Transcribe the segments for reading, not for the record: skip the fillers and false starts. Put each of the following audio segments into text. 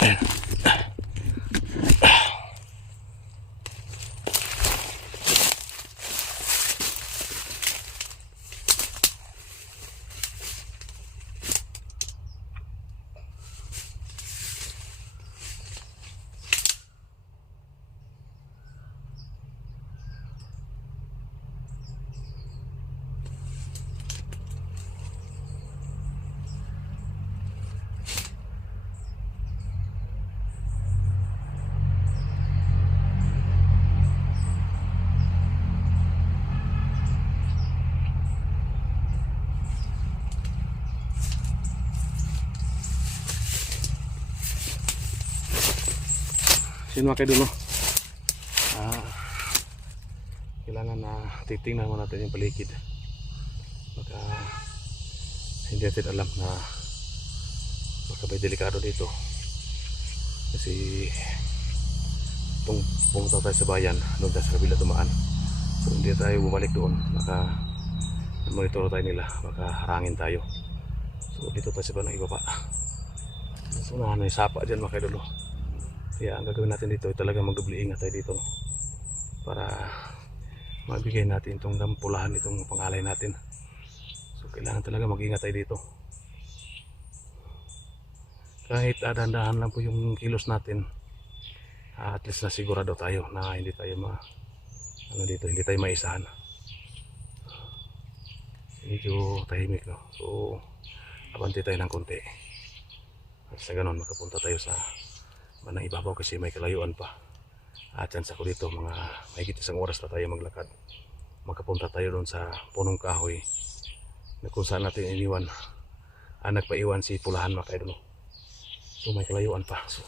Ayan. Sino mga kaidol, no? Kailangan na titingnan mo natin yung paligid. Baka hindi natin alam na baka may delikado dito. Kasi itong pumunta tayo sa bayan, doon tayo sa kabila tumaan. So hindi tayo bumalik doon. Baka monitor tayo nila, baka harangin tayo. So dito tayo sa banang ibaba. So may sapa dyan mga kaidol. Kaya ang gagawin natin dito ay talaga magdubli ingat tayo dito, no? Para mabigay natin itong dampulahan, itong pangalay natin. So kailangan talaga mag-ingat tayo dito. Kahit dahan-dahan lang po yung kilos natin, at least na sigurado tayo na hindi tayo hindi tayo maisahan. Medyo tahimik, no? So abante tayo ng konti. At sa ganon makapunta tayo sa banang ibabaw kasi may kalayuan pa. At chance ako dito mga mahigit isang oras na tayo maglakad. Magkapunta tayo doon sa punong kahoy na kung saan natin iniwan nagpaiwan si Pulahan mga kaidol. So may kalayuan pa. So,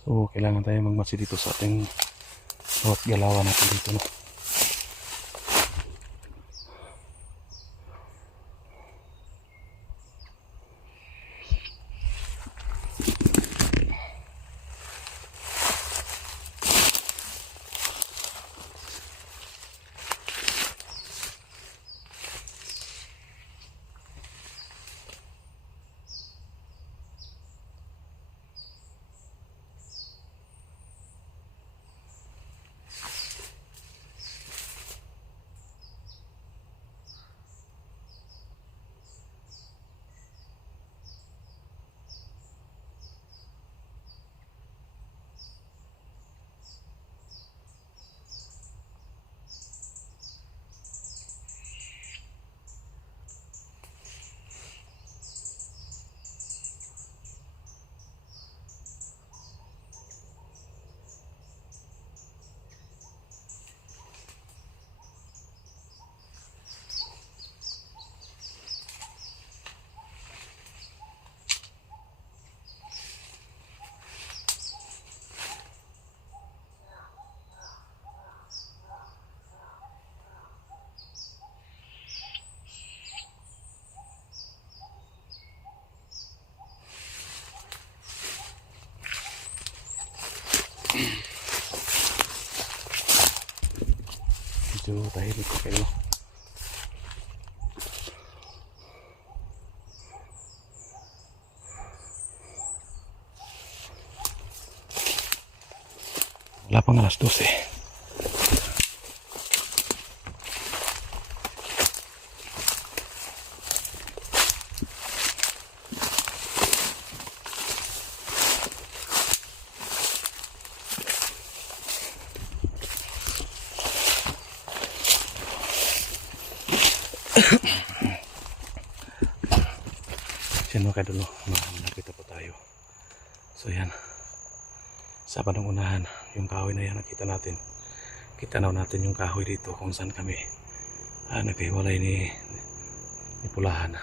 so kailangan tayo magmatsi dito sa ating bawat galawan natin dito, no? Medyo tahimik ko kayo. Wala pang alas 12. Sino ka dulo? Nakita po tayo. So yan. Sa bandang unahan, yung kahoy na yan nakita natin. Kitanaw natin yung kahoy dito kung saan kami nagkahiwalay ni Pulahan.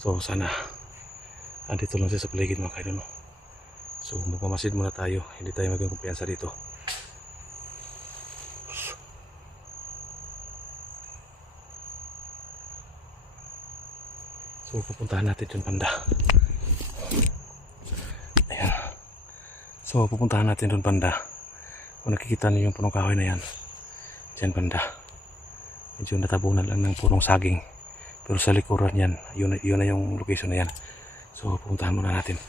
So sana andito lang siya sa paligid mga kaidol. So magmamasid muna tayo. Hindi tayo maging kumpiyansa dito. So pupuntahan natin dyan banda. Ayan. So pupuntahan natin dun banda. Kung nakikita niyo yung punong kahoy na yan, dyan banda. Medyo natabunan lang ng punong saging. Pero sa likuran yan, yun na yung location na yan. So pupuntahan muna natin.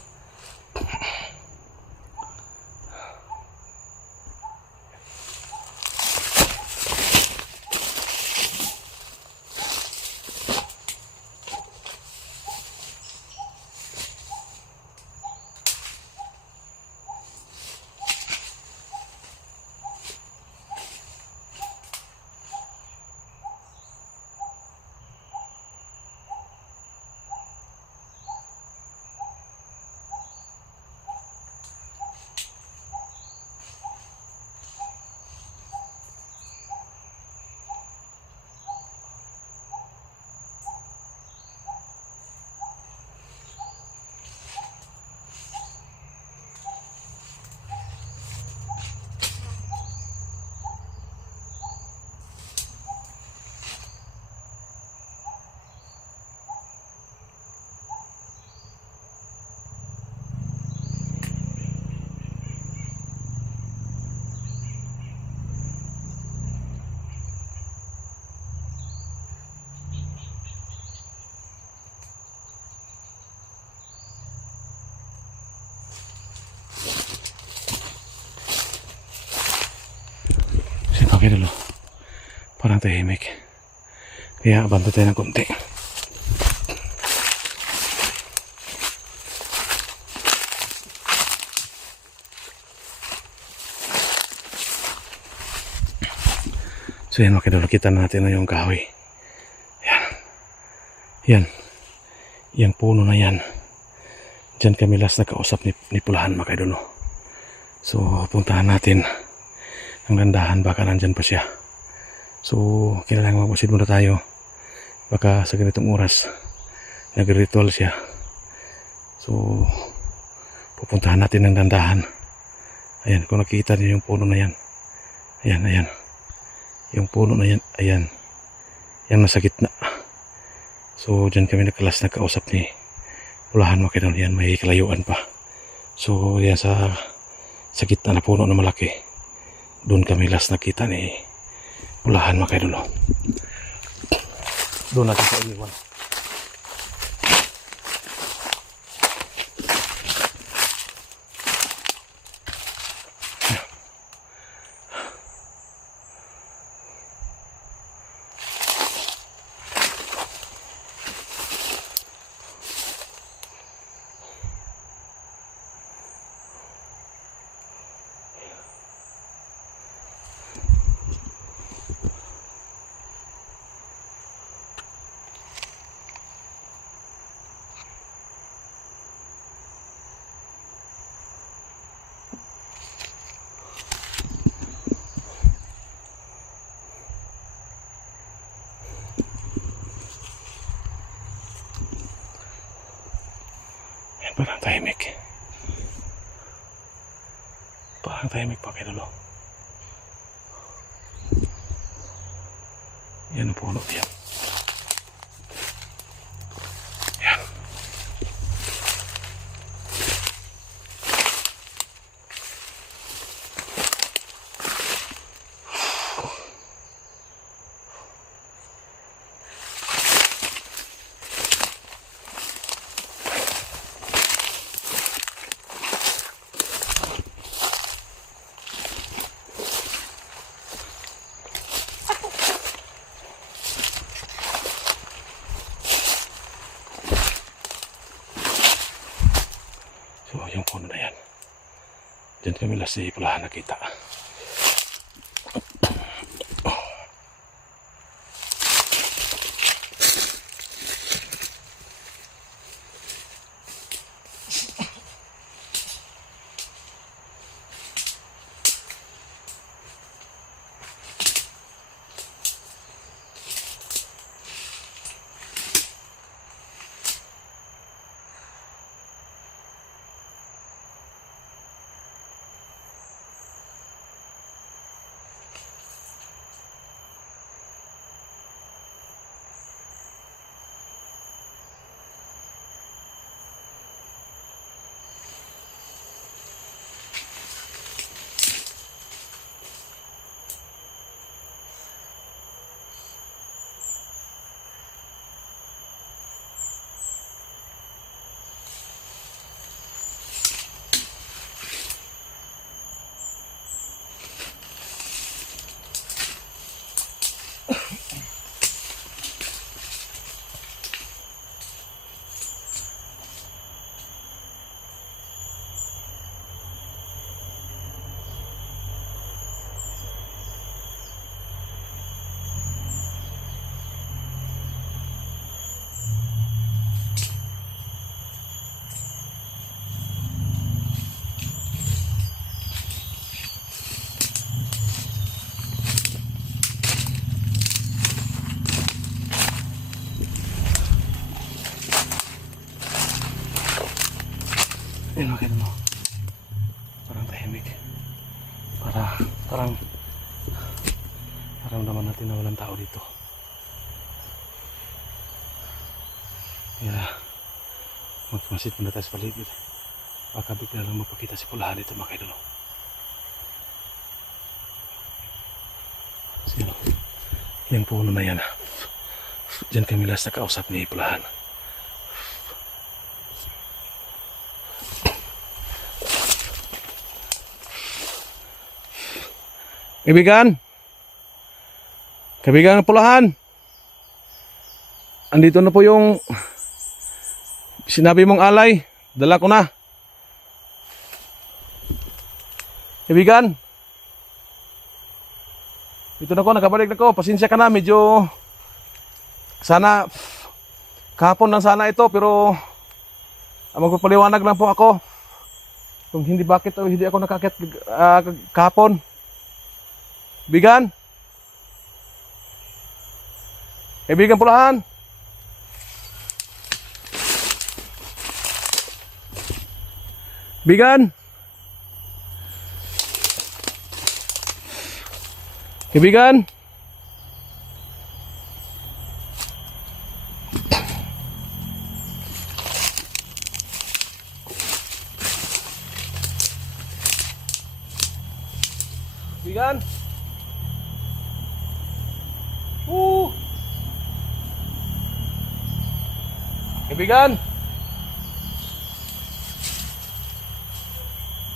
Okay dulu. Parang tahimik. Kaya abanto tayo ng konti. So yan, okay dulu. Kita natin na yung kahoy. Yan. Yan. Yang puno na yan. Diyan kami last nakausap ni Pulahan mga idolo. So puntahan natin. Ang gandahan, baka nandyan pa siya. So kailangan magmasid muna tayo. Baka sa ganitong oras nag-ritual siya. So pupuntahan natin ng dandahan. Ayan, kung nakikita niyo yung puno na yan. Ayan, ayan. Yung puno na yan, ayan. Yan nasa gitna. So dyan kami nagkausap ni Pulahan mga idol. Yan, may kalayuan pa. So yan sa gitna na puno na malaki. Doon kami last nakita ni Pulahan mga idol. Doon natin sa iniwan. Parang tahimik. Parang tahimik pa kayo lolo. Yan ang puno yan. Yan. So yung puno na yan. Diyan kami last si Pulahan nakita. Ayun mga kaidol, no? Parang tahimik. Parang naramdaman natin na walang tao dito. Kaya magmasid muna tayo sa paligid. Baka bigla lang magpakita si Pulahan dito mga kaidol. Sino? Yung puno na yan. Diyan kami last nakausap ni Pulahan. Kaibigan ng Pulahan, andito na po yung sinabi mong alay. Dala ko na. Kaibigan, dito na ako, nakabalik na ko. Pasensya ka na, medyo sana kahapon lang sana ito, pero magpapaliwanag lang po ako kung hindi bakit hindi ako nakakit kahapon. Kaibigan Pulahan, Kaibigan,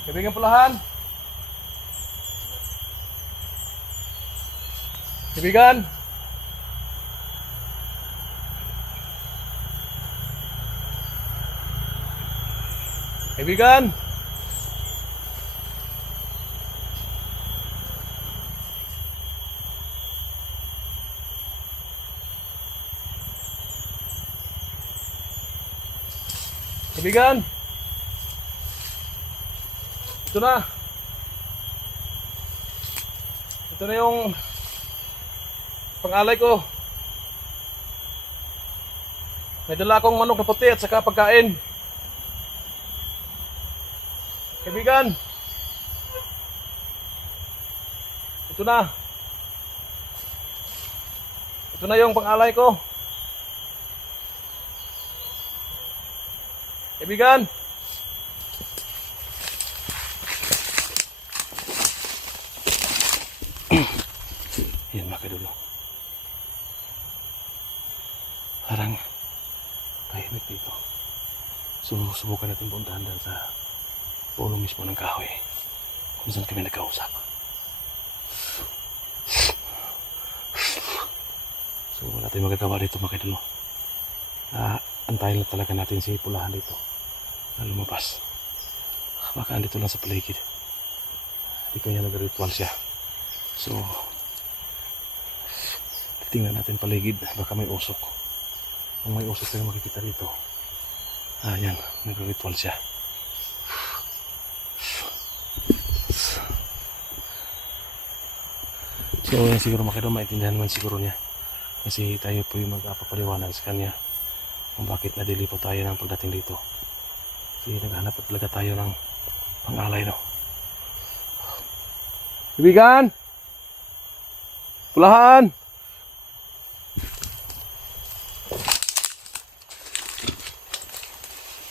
Kaibigan Pulahan, Kaibigan, ito na. Ito na yung pangalay ko. May dala akong manok na puti at saka pagkain. Kaibigan, ito na. Ito na yung pangalay ko. Kaibigan, yan mga kadulo. Parang tahimik dito. So subukan natin puntahan dyan sa puno mismo ng kahoy kung saan kami nagkausap. So wala tayong magagawa dito mga kadulo. Antayin na talaga natin si Pulahan dito na lumabas. Baka andito lang sa paligid. Hindi kaya nag-ritual siya. So tingnan natin paligid, baka may usok. Kung may usok tayo makikita dito. Yan, nag-ritual siya. So yan siguro makita, maintindihan naman siguro niya. Kasi tayo po yung magpapaliwanag sa kanya kung bakit nadili po tayo ng pagdating dito. Kasi naghanap po talaga tayo ng pangalay, no? Kaibigan! Pulahan!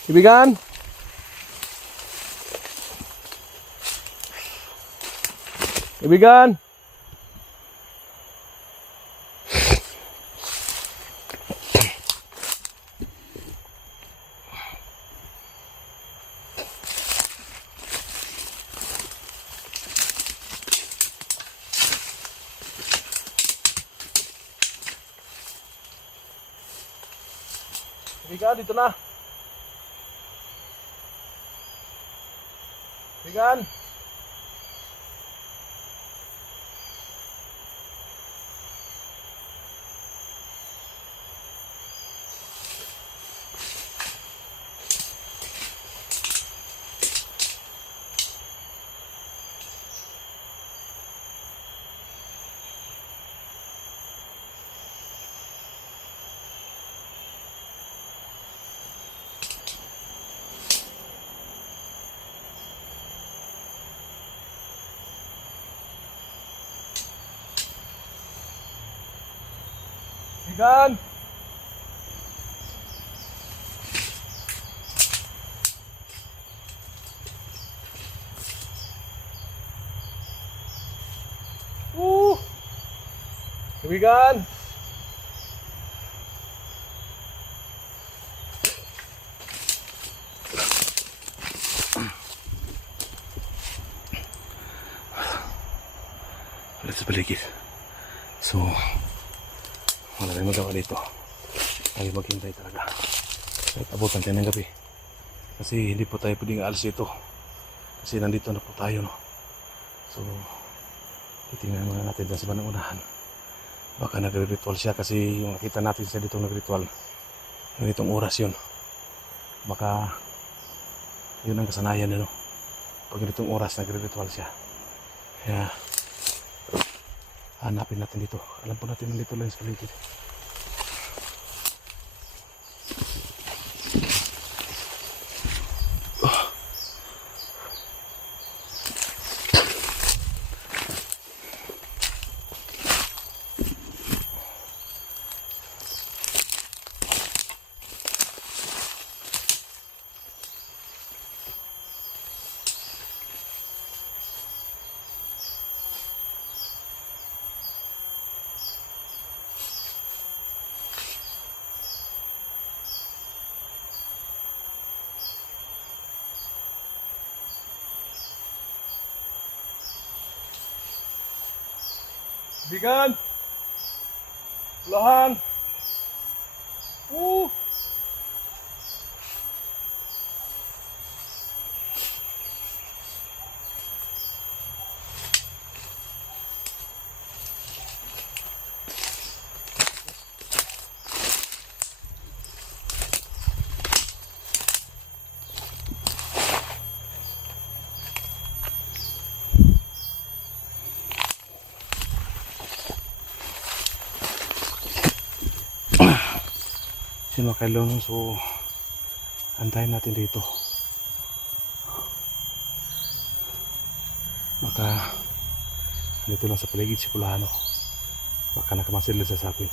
Kaibigan! Kaibigan! Kaibigan, dito na. Kaibigan. Igan! Kaibigan! Ulit sa paligid. So, wala rin magawa dito. Tayo maghintay talaga. Kahit abutan tayo ng gabi. Kasi hindi po tayo pwedeng aalis dito. Kasi nandito na po tayo, no? So, titingnan muna natin dyan sa bandang unahan. Baka nagre-ritual siya kasi yung nakita natin siya dito nag-ritual. Ganitong oras yun. Baka yun ang kasanayan, no? Pag ganitong oras nagre-ritual siya. Kaya, hanapin natin dito. Alam po natin nandito lang sa paligid. Bigan! Ulahan! Sino kailon, so antayin natin dito. Baka dito lang sa paligid si Kulano. Baka nakamasil sa atin.